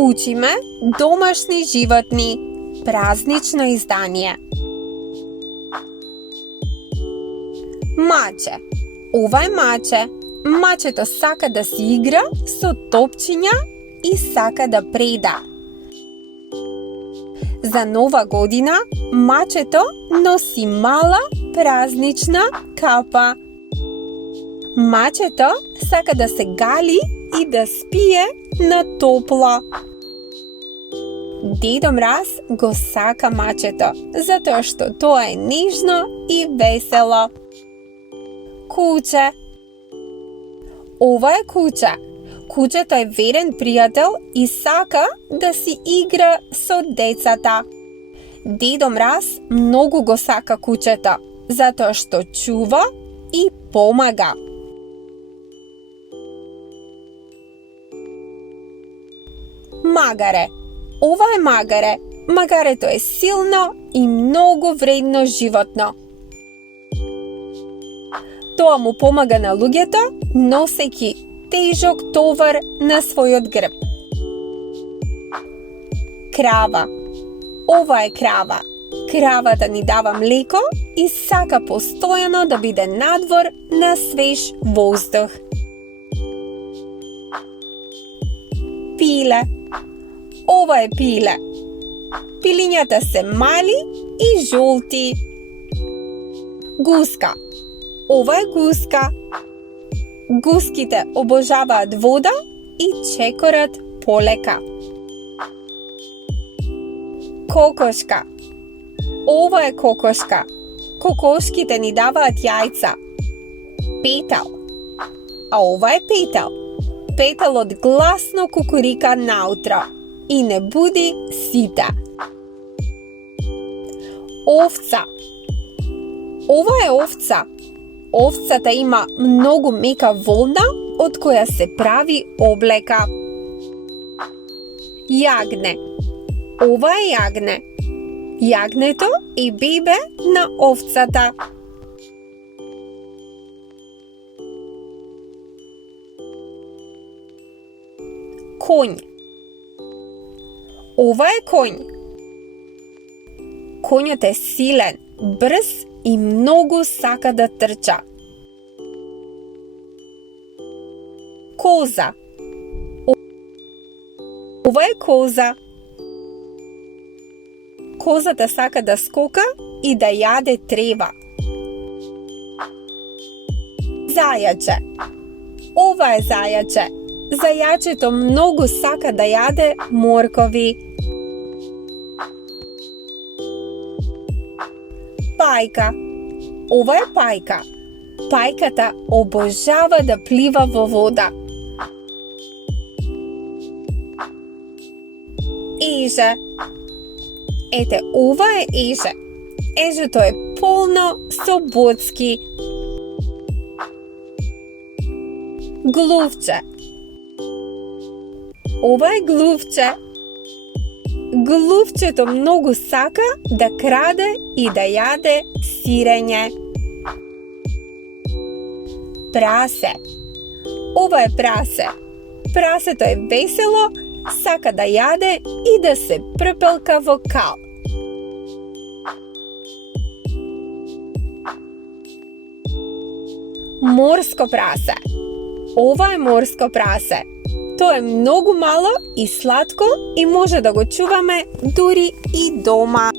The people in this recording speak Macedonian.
Учиме домашни животни, празнично издание. Маче. Ова е маче. Мачето сака да си игра со топчиња и сака да преда. За нова година мачето носи мала празнична капа. Мачето сака да се гали и да спие на топло. Дедо Мраз го сака мачето, затоа што тоа е нежно и весело. Куче. Ова е куче. Кучето е верен пријател и сака да си игра со децата. Дедо Мраз многу го сака кучето, затоа што чува и помага. Магаре. Ова е магаре. Магарето е силно и многу вредно животно. Тоа му помага на луѓето, носејќи тежок товар на својот грб. Крава. Ова е крава. Кравата ни дава млеко и сака постојано да биде надвор на свеж воздух. Пиле. Ова е пиле. Пилињата се мали и жолти. Гуска. Ова е гуска. Гуските обожаваат вода и чекорат полека. Кокошка. Ова е кокошка. Кокошките ни даваат јајца. Петел. А ова е петел. Петелот гласно кукурика наутро и не буди сита. Овца. Ова е овца. Овцата има многу мека волна од која се прави облека. Јагне. Ова е јагне. Јагнето е бебе на овцата. Конј. Ова е конј. Конјот е силен, брз и многу сака да трча. Коза. Ова е коза. Козата сака да скока и да јаде трева. Зајаче. Ова е зајаче. Зајачето многу сака да јаде моркови. Пајка. Ова е пајка. Пајката обожава да плива во вода. Еже. Ете, ова е еже. Ежето е полно со боцки. Глувче. Ова е глувче. Глувчето многу сака да краде и да јаде сирење. Прасе. Ова е прасе. Прасето е весело, сака да јаде и да се препелка во кал. Морско прасе. Ова е морско прасе. Тоа е многу мало и сладко и може да го чуваме дури и дома.